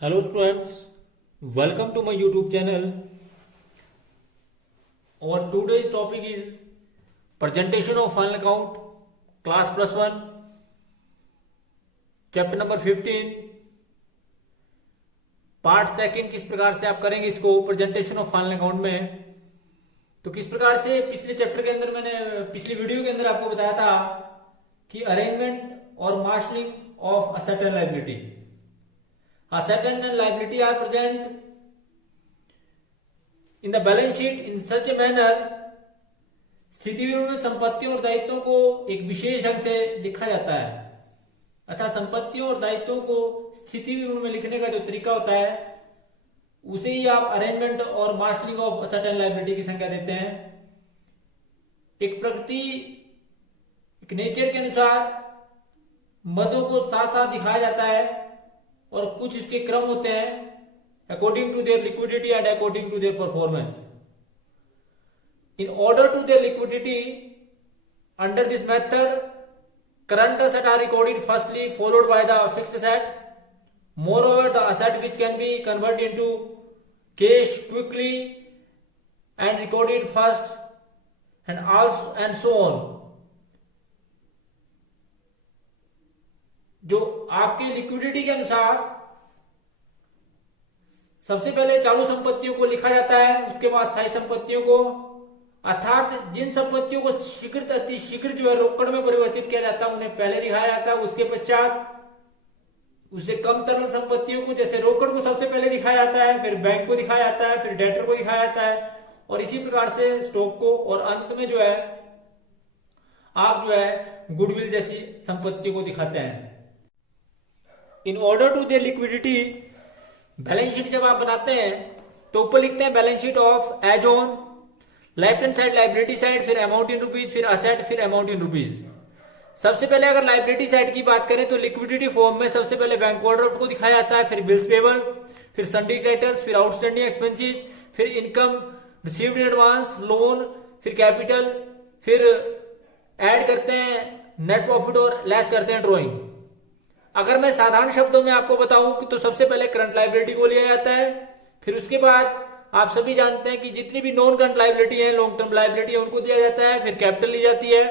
Hello students, welcome to my YouTube channel. Our today's topic is presentation of final account, class +1, chapter number 15, part second. किस प्रकार से आप करेंगे इसको presentation of final account में। तो किस प्रकार से पिछले चैप्टर के अंदर मैंने पिछली वीडियो के अंदर आपको बताया था कि अरेंजमेंट और marshalling of asset and liability. Asset and liability are present in the balance sheet in such a manner, स्थिति विवरण में संपत्तियों और दायित्वों को एक विशेष ढंग से लिखा जाता है। अतः संपत्तियों और दायित्वों को स्थिति विवरण में लिखने का जो तरीका होता है उसे ही आप अरेंजमेंट और marshalling of asset and liability की संख्या देते हैं। एक प्रकृति, एक नेचर के अनुसार मदों को साथ साथ दिखाया जाता है और कुछ इसके क्रम होते हैं according to their liquidity and according to their performance. In order to their liquidity under this method current asset are recorded firstly followed by the fixed asset. Moreover, the asset which can be converted into cash quickly and recorded first and so on. जो आपके liquidity के अनुसार सबसे पहले चालू संपत्तियों को लिखा जाता है, उसके बाद स्थायी संपत्तियों को, अर्थात जिन संपत्तियों को शीघ्र अति शीघ्र जो है रोकड़ में परिवर्तित किया जाता है उन्हें पहले दिखाया जाता है। उसके पश्चात उससे कम तरल संपत्तियों को जैसे रोकड़ को सबसे पहले दिखाया जाता है, फिर बैंक को दिखाया जाता है, फिर डेटर को दिखाया जाता है और इसी प्रकार से स्टॉक को, और अंत में जो है आप जो है गुडविल जैसी संपत्तियों को दिखाते हैं। In order to their liquidity balance sheet जब आप बनाते हैं तो ऊपर लिखते हैं balance sheet of as on, left hand side liability side, फिर अमाउंट इन रुपीज, फिर असेट, फिर अमाउंट इन रुपीज। सबसे पहले अगर लायबिलिटी साइड की बात करें तो लिक्विडिटी फॉर्म में सबसे पहले बैंक ओवरड्राफ्ट को दिखाया जाता है, फिर बिल्स पेबल, फिर सन्डी क्रेडिटर्स, फिर आउटस्टैंडिंग एक्सपेंसेस, फिर income received in advance, loan, फिर कैपिटल, फिर ऐड करते हैं नेट प्रॉफिट और लेस करते हैं ड्रॉइंग। अगर मैं साधारण शब्दों में आपको बताऊं तो सबसे पहले करंट लायबिलिटी को लिया जाता है, फिर उसके बाद आप सभी जानते हैं कि जितनी भी नॉन करंट लायबिलिटी है, लॉन्ग टर्म लायबिलिटी है, उनको दिया जाता है, फिर कैपिटल ली जाती है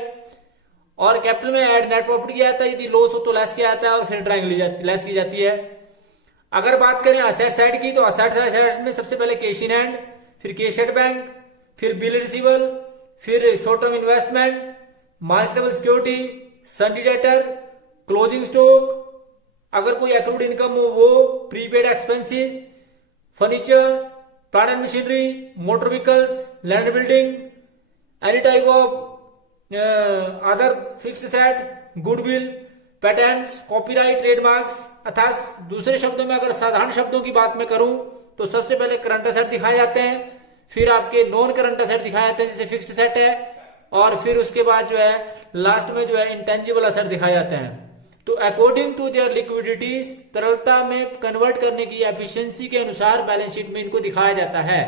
और कैपिटल में ऐड नेट प्रॉफिट किया जाता है, यदि लॉस हो तो लेस किया जाता है और फिर ड्राइंग लेस की जाती है। अगर बात करें असेट साइड की तो असेट साइड में सबसे पहले कैश इन हैंड, फिर कैश एट बैंक, फिर बिल रिसीवेबल, फिर short term investment, marketable security, सन्डी debtor, closing stock, अगर कोई एक्रूड इनकम हो वो, prepaid expenses, furniture, plant and machinery, motor vehicles, land building, any type of other fixed asset, goodwill, patents, copyright, trademarks. अर्थात दूसरे शब्दों में अगर साधारण शब्दों की बात मैं करूं तो सबसे पहले करंट एसेट दिखाए जाते हैं, फिर आपके नॉन करंट एसेट दिखाए जाते हैं जैसे फिक्स्ड एसेट है, और फिर उसके बाद जो है लास्ट में जो है इंटेंजिबल एसेट दिखाए जाते हैं। तो अकॉर्डिंग टू देयर लिक्विडिटी, तरलता में कन्वर्ट करने की एफिशिएंसी के अनुसार बैलेंस शीट में इनको दिखाया जाता है।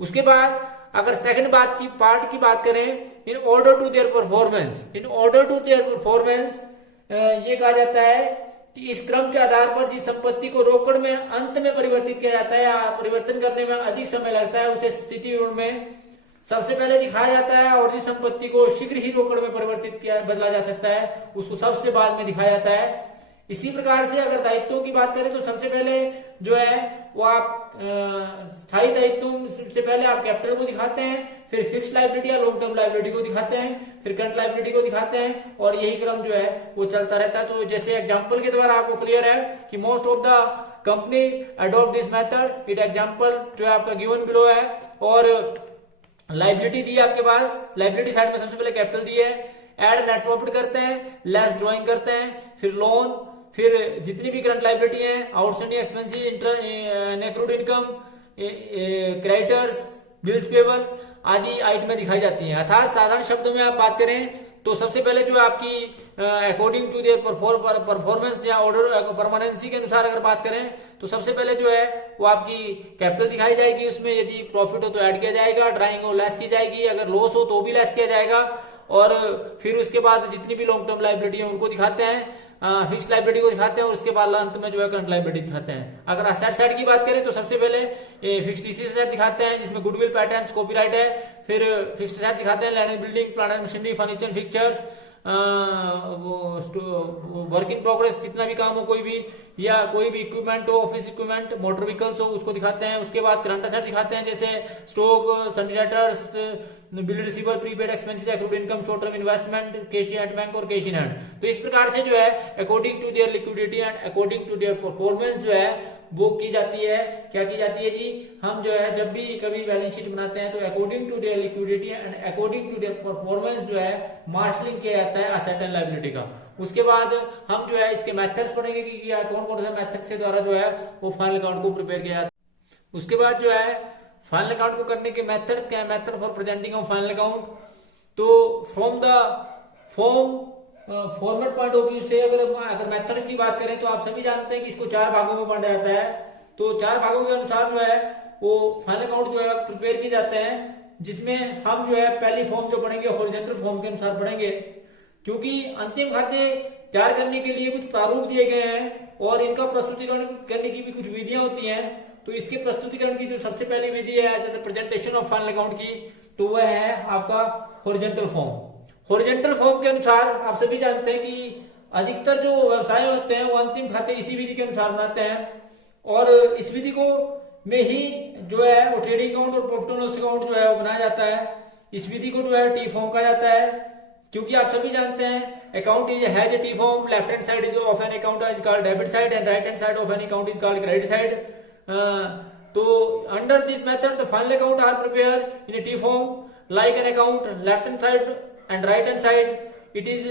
उसके बाद अगर सेकंड पार्ट की बात करें, in order to their performance, in order to their performance ये कहा जाता है कि इस क्रम के आधार पर जिस संपत्ति को रोकड़ में अंत में परिवर्तित किया जाता है या परिवर्तन करने में अधिक समय लगता है उसे स्थिति विवरण में सबसे पहले दिखाया जाता है, और जिस संपत्ति को शीघ्र ही रोकड़ में परिवर्तित किया बदला जा सकता है उसको सबसे बाद में दिखाया जाता है। इसी प्रकार से अगर दायित्वों की बात करें तो सबसे पहले जो है वो आप स्थायी दायित्वों से पहले आप कैपिटल को दिखाते हैं, फिर फिक्स्ड लायबिलिटी या लॉन्ग टर्म लायबिलिटी को दिखाते हैं, फिर करंट लायबिलिटी को दिखाते हैं, और यही क्रम जो है वो चलता रहता है। तो जैसे एग्जाम्पल के द्वारा आपको क्लियर है कि most of the company adopt this method. It example जो है आपका गिवन बिलो है, और लाइबिलिटी दी है आपके पास, लाइबिलिटी साइड में सबसे पहले कैपिटल दी है, ऐड नेट प्रॉफिट करते हैं, लेस ड्राइंग करते हैं, फिर लोन, फिर जितनी भी करंट लाइबिलिटी है, outstanding expenses, accrued income, creditors, bills payable आदि आइटमें में दिखाई जाती हैं। अर्थात साधारण शब्दों में आप बात करें तो सबसे पहले जो आपकी अकॉर्डिंग टू देयर परफॉर्मेंस या ऑर्डर परमानेंसी के अनुसार अगर बात करें तो सबसे पहले जो है वो आपकी कैपिटल दिखाई जाएगी, उसमें यदि प्रॉफिट हो तो ऐड किया जाएगा, ड्राइंग हो लेस की जाएगी, अगर लॉस हो तो भी लेस किया जाएगा, और फिर उसके बाद जितनी भी लॉन्ग टर्म लायबिलिटी है उनको दिखाते हैं। फिक्स लाइबिलिटी को दिखाते हैं और उसके बाद अंत में जो है करंट लाइबिलिटी दिखाते हैं। अगर असेट साइड की बात करें तो सबसे पहले फिक्स्ड एसेट दिखाते हैं जिसमें गुडविल, पैटर्न्स, कॉपीराइट है। फिर फिक्स्ड एसेट दिखाते हैं land and building, plant and machinery, furniture, fixtures, वो वर्क इन प्रोग्रेस जितना भी काम हो, कोई भी या कोई भी इक्विपमेंट हो, ऑफिस इक्विपमेंट, मोटर व्हीकल्स हो, उसको दिखाते हैं। उसके बाद करंट असेट दिखाते हैं जैसे stock, sundry debtors, bill receiver, prepaid expenses, accrued income, short term investment, cash at bank और कैश इन हैंड। तो इस प्रकार से जो है according to their liquidity and according to their performance जो है वो की जाती है। क्या की जाती है जी, हम जो है जब भी कभी बैलेंस शीट बनाते हैं तो according to their liquidity and according to their performance जो है मार्शलिंग किया जाता है असेट एंड लायबिलिटी का। उसके बाद हम जो है इसके मेथड्स पढ़ेंगे कि कौन कौन से मेथड्स के द्वारा जो है वो फाइनल अकाउंट को प्रिपेयर किया जाता है। उसके बाद जो है फाइनल अकाउंट को करने के मेथड्स क्या है, method for presenting of final account. तो from the format point of view से अगर मेथड्स की बात करें तो आप सभी जानते हैं कि इसको 4 भागों में बांटा जाता है। तो 4 भागों के अनुसार जो है वो फाइनल अकाउंट जो है प्रिपेयर किए जाते हैं, जिसमें हम जो है पहली फॉर्म जो पढ़ेंगे हॉरिजॉन्टल फॉर्म के अनुसार पढ़ेंगे, क्योंकि अंतिम खाते तैयार करने के लिए कुछ प्रारूप दिए गए हैं और इनका प्रस्तुतिकरण करने की भी कुछ विधियां होती हैं। तो इसके प्रस्तुतिकरण की जो सबसे पहली विधि है प्रेजेंटेशन ऑफ फाइनल अकाउंट की, तो वह है आपका हॉरिजॉन्टल फॉर्म। हॉरिजॉन्टल फॉर्म के अनुसार आप सभी जानते हैं कि अधिकतर जो व्यवसाय होते हैं वो अंतिम खाते इसी विधि के अनुसार बनाते हैं और इस विधि को में ही जो है वो ट्रेडिंग अकाउंट और प्रॉफिट एंड लॉस अकाउंट जो है वो बनाया जाता है। इस विधि को जो है टी फॉर्म कहा जाता है, क्योंकि आप सभी जानते हैं account is has a T form, left hand side is of an account is called debit side and right hand side of an account is called credit side. तो under this method the final account are prepare in a T form like an account, left hand side and right hand side it is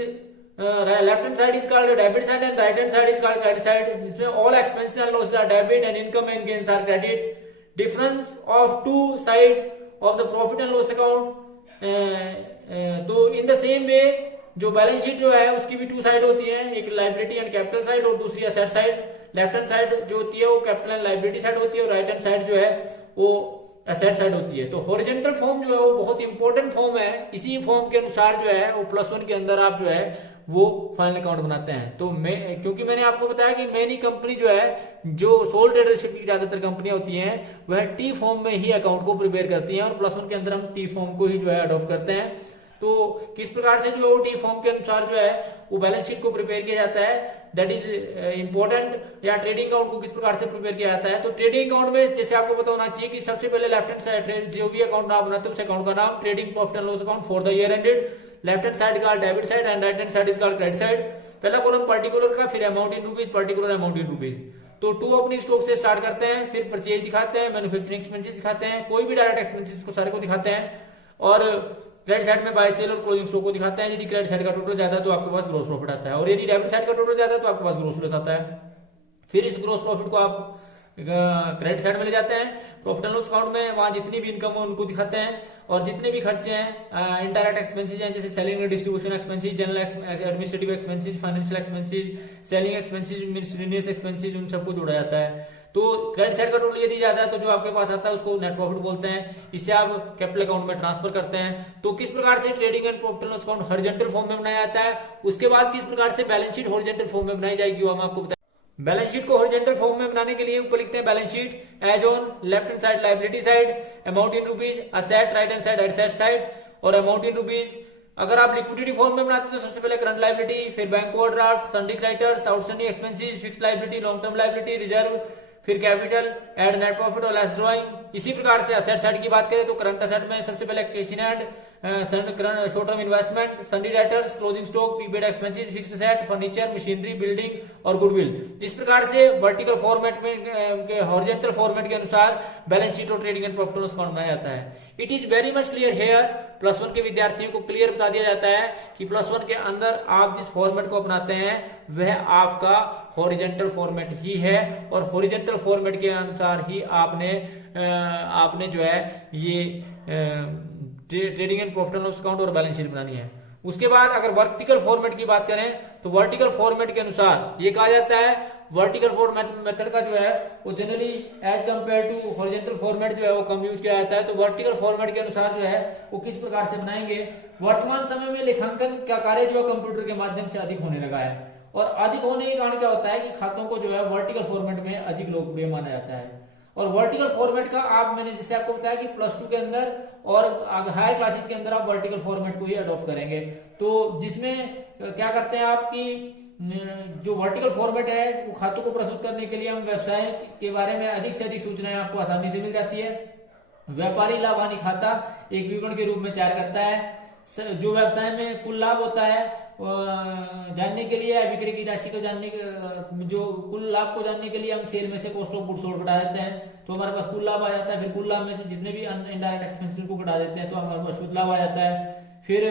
left hand side is called debit side and right hand side is called credit side, जिसमें all expenses and losses are debit and income and gains are credit. Difference of two side of the profit and loss account, तो in the same way जो balance sheet जो है उसकी भी 2 side होती है, एक लाइबिलिटी एंड कैपिटल साइड और दूसरी asset side. Left hand side जो होती है वो कैपिटल एंड लाइबिलिटी साइड होती है और राइट हैंड साइड जो है वो एसेट साइड होती है। तो हॉरिजॉन्टल फॉर्म जो है वो बहुत इंपॉर्टेंट फॉर्म है। इसी फॉर्म के अनुसार जो है वो +1 के अंदर आप जो है वो फाइनल अकाउंट बनाते हैं। तो क्योंकि मैंने आपको बताया कि मेनी कंपनी जो है जो सोल ट्रेडरशिप की ज्यादातर कंपनियां होती हैं वह टी फॉर्म में ही अकाउंट को प्रिपेयर करती हैं और +1 के अंदर हम टी फॉर्म को ही जो है अडॉप्ट करते हैं। तो किस प्रकार से जो टी फॉर्म के अनुसार जो है वो बैलेंस शीट को प्रिपेयर किया जाता है, दैट इज इंपॉर्टेंट। या ट्रेडिंग अकाउंट को किस प्रकार से प्रिपेयर किया जाता है, तो ट्रेडिंग अकाउंट में जैसे आपको पता होना चाहिए कि सबसे पहले लेफ्ट हैंड साइड जो भी अकाउंट नाम बनाते हैं उस अकाउंट का नाम trading profit and loss account for the year ended, left hand side का debit side and right hand side is called credit side. पहला कॉलम पर्टिकुलर का, फिर amount in rupees, particular amount in rupees. तो 2 opening stock से start करते हैं, फिर purchase दिखाते हैं, मैन्युफैक्चरिंग एक्सपेंसेस दिखाते हैं, कोई भी डायरेक्ट एक्सपेंसेस को सारे को दिखाते हैं और क्रेडिट साइड में बाय सेल और क्लोजिंग स्टॉक को दिखाते हैं। यदि क्रेडिट साइड का टोटल ज्यादा है तो आपके पास ग्रोस प्रॉफिट आता है और यदि डेबिट साइड का टोटल ज्यादा है तो आपके पास ग्रोस लॉस आता है। फिर इस ग्रोस प्रॉफिट को आप क्रेडिट साइड में ले जाते हैं। प्रॉफिट एंड लॉस अकाउंट में वहां जितनी भी इनकम हो उनको दिखाते हैं और जितने भी खर्चे हैं इनडायरेक्ट एक्सपेंसेस हैं जैसे selling and distribution expenses, general administrative expenses, financial expenses, selling expenses, miscellaneous expenses, उन सबको जोड़ा जाता है। तो क्रेडिट साइड का टोटल यदि ज्यादा है तो जो आपके पास आता है उसको नेट प्रॉफिट बोलते हैं, इससे आप कैपिटल अकाउंट में ट्रांसफर करते हैं। तो किस प्रकार से trading and profit and loss account horizontal form में बनाया जाता है, उसके बाद किस प्रकार से बैलेंस शीट हॉरिजॉन्टल फॉर्म में बनाई जाएगी वो हम आपको बताएं। बैलेंस शीट को हॉरिजॉन्टल फॉर्म में बनाने के लिए ऊपर लिखते हैं balance sheet as on left hand side liability side, amount in rupees, asset right hand side asset side और अमाउंट इन रुपीज। अगर आप लिक्विडिटी फॉर्म में बनाते हैं तो सबसे पहले करंट लायबिलिटी, फिर bank overdraft, सन्डी creditors, outstanding expenses, fixed liability, long term liability, reserve, फिर कैपिटल, एड नेट प्रॉफिट और लेस ड्राइंग। इसी प्रकार से असेट साइड की बात करें तो करंट असेट में सबसे पहले cash in hand, short term investment, sundry debtors, closing stock, prepaid expenses, fixed asset, furniture, machinery, building और गुडविल। इस प्रकार से वर्टिकल फॉर्मेट में हॉरिजॉन्टल फॉर्मेट के अनुसार बैलेंस शीट और trading and profit and loss account बनाया जाता है। It is very much clear here, +1 के विद्यार्थियों को क्लियर बता दिया जाता है कि +1 के अंदर आप जिस फॉर्मेट को अपनाते हैं वह आपका हॉरिजॉन्टल फॉर्मेट ही है और हॉरिजॉन्टल फॉर्मेट के अनुसार ही आपने जो है ये trading and profit and loss account और बैलेंस शीट बनानी है। उसके बाद अगर वर्टिकल फॉर्मेट की बात करें तो वर्टिकल फॉर्मेट के अनुसार ये कहा जाता है वर्टिकल फॉर्मेट मेथड का जो है वो generally as compare to horizontal format जो है वो कम यूज किया जाता है। तो वर्टिकल फॉर्मेट के अनुसार जो है वो किस प्रकार से बनाएंगे, वर्तमान समय में लेखांकन का कार्य जो है कंप्यूटर के माध्यम से अधिक होने लगा है और अधिक होने के कारण क्या होता है कि खातों को जो है वर्टिकल फॉर्मेट में अधिक लोकप्रिय माना जाता है। और वर्टिकल फॉर्मेट का मैंने जैसे आपको बताया कि +2 के अंदर और हायर क्लासेस के अंदर आप वर्टिकल फॉर्मेट को ही अडॉप्ट करेंगे। तो जिसमें क्या करते हैं आप कि जो वर्टिकल फॉर्मेट है वो खातों को प्रस्तुत करने के लिए हम व्यवसाय के बारे में अधिक से अधिक सूचनाएं आपको आसानी से मिल जाती है। व्यापारी लाभ हानि खाता एक विवरण के रूप में तैयार करता है। जो व्यवसाय में कुल लाभ होता है जानने के लिए, बिक्री की राशि को जानने के, जो कुल लाभ को जानने के लिए हम सेल में से कॉस्ट ऑफ गुड्स सोल्ड घटा देते हैं तो हमारे पास कुल लाभ आ जाता है। फिर कुल लाभ में से जितने भी इनडायरेक्ट एक्सपेंसेस को घटा देते हैं तो हमारे पास शुद्ध लाभ आ जाता है। फिर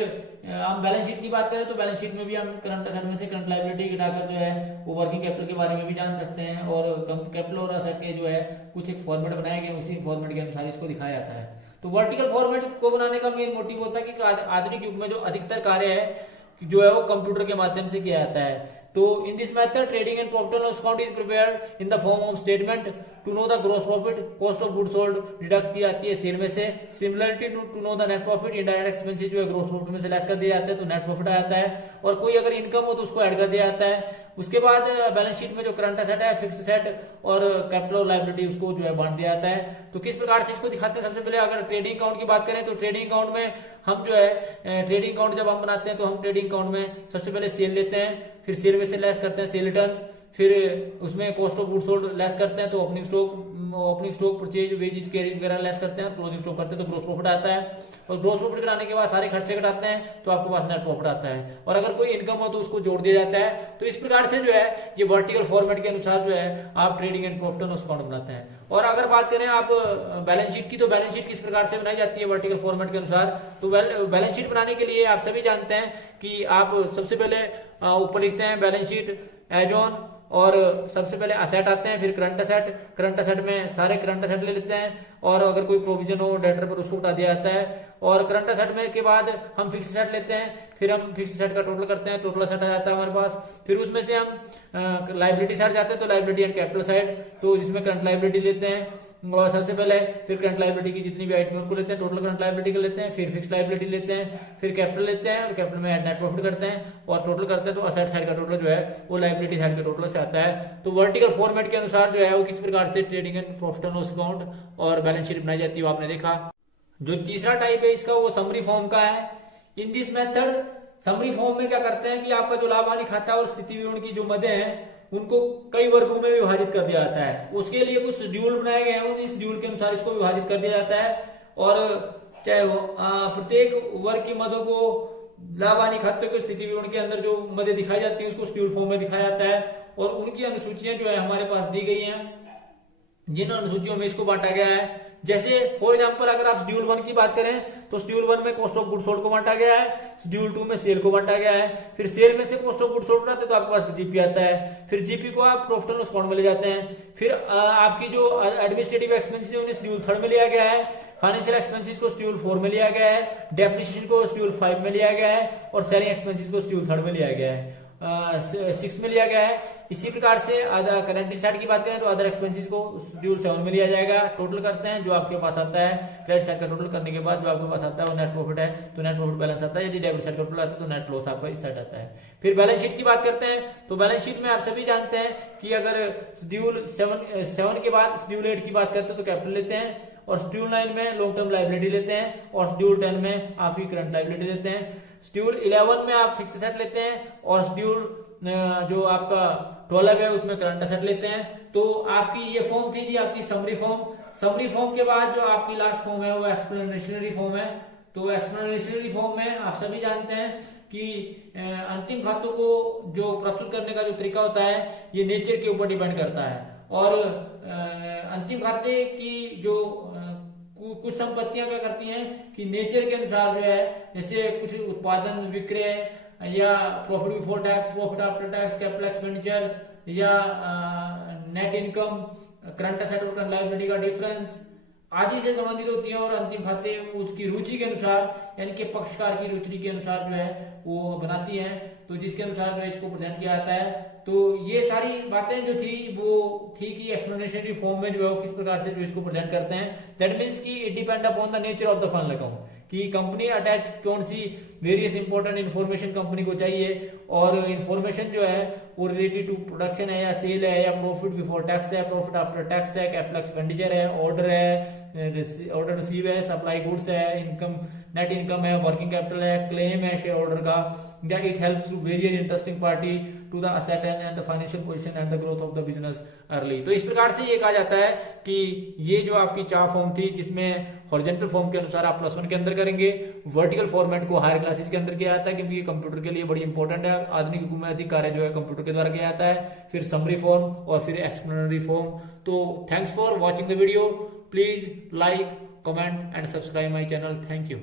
हम बैलेंस शीट की बात करें तो बैलेंस शीट में भी हम करंट असेट में से करंट लायबिलिटी घटाकर जो है वो वर्किंग कैपिटल के बारे में भी जान सकते हैं। और कैपिटल और असेट के जो है कुछ एक फॉर्मेट बनाए गए, उसी फॉर्मेट के अनुसार इसको दिखाया जाता है। तो वर्टिकल फॉर्मेट को बनाने का मेन मोटिव होता है कि आधुनिक युग में जो अधिकतर कार्य है जो है वो कंप्यूटर के माध्यम से किया जाता है। तो in this method trading and profit and loss account is prepared in the form of statement to know the gross profit, cost of goods sold deduct की जाती है सेल में से। Similarity to know the net profit, indirect expenses जो है gross profit में से less कर दिया जाता है तो नेट प्रॉफिट आ जाता है। और कोई अगर इनकम हो तो उसको ऐड कर दिया जाता है। उसके बाद बैलेंस शीट में जो करंट असेट है, फिक्स्ड असेट और कैपिटल और लायबिलिटी उसको जो है बांट दिया जाता है। तो किस प्रकार से इसको दिखाते हैं, सबसे पहले अगर ट्रेडिंग अकाउंट की बात करें तो ट्रेडिंग अकाउंट में हम जो है ट्रेडिंग अकाउंट जब हम बनाते हैं तो हम ट्रेडिंग अकाउंट में सबसे पहले सेल लेते हैं, फिर सेल में से लेस करते हैं सेल रिटर्न, फिर उसमें cost of goods sold less करते हैं तो opening stock purchase wages carry वगैरह लेस करते हैं, क्लोजिंग स्टॉक करते हैं तो ग्रोस प्रॉफिट आता है। और ग्रोस प्रॉफिट कराने के बाद सारे खर्चे घटाते हैं तो आपके पास नेट प्रॉफिट आता है। और अगर कोई इनकम हो तो उसको जोड़ दिया जाता है। तो इस प्रकार से जो है ये वर्टिकल फॉर्मेट के अनुसार जो है आप trading and profit and loss account बनाते हैं। और अगर बात करें आप बैलेंस शीट की तो बैलेंस शीट किस प्रकार से बनाई जाती है वर्टिकल फॉर्मेट के अनुसार। तो बैलेंस शीट बनाने के लिए आप सभी जानते हैं कि आप सबसे पहले ऊपर लिखते हैं बैलेंस शीट एज ऑन, और सबसे पहले असेट आते हैं, फिर करंट असेट में सारे करंट असेट ले लेते हैं और अगर कोई प्रोविजन हो डेटर पर उसको उठा दिया जाता है। और करंट असेट में के बाद हम फिक्स असेट लेते हैं, फिर हम फिक्स असेट का टोटल करते हैं, टोटल असेट आ जाता है हमारे पास। फिर उसमें से हम लायबिलिटी साइड जाते हैं तो लायबिलिटी एंड कैपिटल साइड, तो जिसमें करंट लायबिलिटी लेते हैं और सबसे पहले फिर करंट लायबिलिटी की जितनी भी आइटम उनको लेते हैं, टोटल करंट लायबिलिटी को लेते हैं, फिर फिक्स लायबिलिटी लेते हैं, फिर कैपिटल लेते हैं और कैपिटल में नेट प्रॉफिट करते हैं और टोटल करते हैं तो असेट साइड का टोटल जो है वो लायबिलिटी साइड के टोटल से आता है। तो वर्टिकल फॉर्मेट के अनुसार जो है वो किस प्रकार से trading and profit and loss account और बैलेंस शीट बनाई जाती है वो आपने देखा। जो तीसरा टाइप है इसका वो समरी फॉर्म का है। इन दिस मेथड समरी फॉर्म में क्या करते हैं कि आपका जो लाभ हानि खाता और स्थिति विवरण की जो मदें हैं उनको कई वर्गों में विभाजित कर दिया जाता है। उसके लिए कुछ शेड्यूल बनाए गए हैं, इस शेड्यूल के अनुसार इसको विभाजित कर दिया जाता है। और चाहे प्रत्येक वर्ग की मदों को लाभ हानि खाते के स्थिति विवरण के अंदर जो मदें दिखाई जाती है उसको शेड्यूल फॉर्म में दिखाया जाता है। और उनकी अनुसूचियां जो है हमारे पास दी गई हैं, जिन अनुसूचियों में इसको बांटा गया है। जैसे फॉर एग्जांपल अगर आप शेड्यूल 1 की बात करें तो शेड्यूल 1 में कॉस्ट ऑफ गुड्स सोल्ड को बांटा गया है, शेड्यूल 2 में सेल को बांटा गया है। फिर सेल में से कॉस्ट ऑफ गुड्स सोल्ड बनाते तो आपके पास जीपी आता है, फिर जीपी को आप प्रॉफिट एंड लॉस अकाउंट में ले जाते हैं। फिर आपकी जो एडमिनिस्ट्रेटिव एक्सपेंसेस है उन्हें शेड्यूल 3 में लिया गया है, फाइनेंशियल एक्सपेंसेस को शेड्यूल 4 में लिया गया है, डेप्रिसिएशन को शेड्यूल 5 में लिया गया है और सेलिंग एक्सपेंसेस को शेड्यूल 3 में लिया गया है, 6 में लिया गया है। इसी प्रकार से करंट साइड की बात करें तो अदर एक्सपेंसेस को शेड्यूल 7 में लिया जाएगा। टोटल करते हैं जो आपके पास आता है, क्रेडिट साइड का टोटल करने के बाद जो आपके पास आता है वो नेट प्रॉफिट है तो नेट प्रॉफिट बैलेंस आता है। यदि डेबिट साइड का टोटल आता है तो नेट लॉस आपका इस साइड आता है। फिर बैलेंस शीट की बात करते हैं तो बैलेंस शीट में आप सभी जानते हैं कि अगर शेड्यूल 7 के बाद शेड्यूल 8 की बात करते हैं तो कैपिटल लेते हैं, और शेड्यूल 9 में लॉन्ग टर्म लायबिलिटी लेते हैं, और शेड्यूल 10 में आपकी करंट लायबिलिटी लेते हैं। शेड्यूल 11 में आप फिक्स्ड असेट लेते हैं और शेड्यूल जो आपका 12 है उसमें करंट असेट लेते हैं। तो आपकी ये फॉर्म थी जी आपकी समरी फॉर्म। समरी फॉर्म के बाद जो आपकी लास्ट फॉर्म है वो एक्सप्लेनेशनरी फॉर्म है। तो एक्सप्लेनेशनरी फॉर्म में आप सभी जानते हैं कि अंतिम खातों को जो प्रस्तुत करने का जो तरीका होता है ये नेचर के ऊपर डिपेंड करता है। और अंतिम खाते की जो कुछ संपत्तियां क्या करती हैं कि नेचर के अनुसार जो है, जैसे कुछ उत्पादन विक्रय या profit before tax, profit after tax, capital expenditure या नेट इनकम, करंट असेट और करंट लायबिलिटी का डिफरेंस आदि से संबंधित होती है। और अंतिम खाते उसकी रुचि के अनुसार यानी कि पक्षकार की रुचि के अनुसार जो है वो बनाती हैं, तो जिसके अनुसार जो है इसको प्रेजेंट किया जाता है। तो ये सारी बातें जो थी वो थी कि एक्सप्लेनेशनरी फॉर्म में जो है किस प्रकार से जो इसको प्रेजेंट करते हैं। दैट मीन्स कि it depend upon the nature of the fund account, कि कंपनी अटैच कौन see various important information company को चाहिए, और इन्फॉर्मेशन जो है वो रिलेटेड टू प्रोडक्शन है या सेल है या प्रॉफिट बिफोर टैक्स है, प्रॉफिट आफ्टर टैक्स है, कैपिटल एक्सपेंडिचर है, ऑर्डर है, ऑर्डर रिसीव है, सप्लाई गुड्स है, इनकम नेट इनकम है, वर्किंग कैपिटल है, क्लेम है शेयर होल्डर का, या it helps to various interesting party to the asset and the financial position and the growth of the business early. तो इस प्रकार से ये कहा जाता है कि ये जो आपकी 4 फॉर्म थी, जिसमें हॉरिजॉन्टल फॉर्म के अनुसार आप +1 के अंदर करेंगे, वर्टिकल फॉर्मेट को हायर क्लासेस के अंदर किया जाता है क्योंकि ये कंप्यूटर के लिए बड़ी इंपॉर्टेंट है। आधुनिक युग में अधिक कार्य जो है कंप्यूटर के द्वारा किया जाता है, फिर समरी फॉर्म और फिर एक्सप्लेनरी फॉर्म। तो thanks for watching the video, please like, comment and subscribe my channel. Thank you.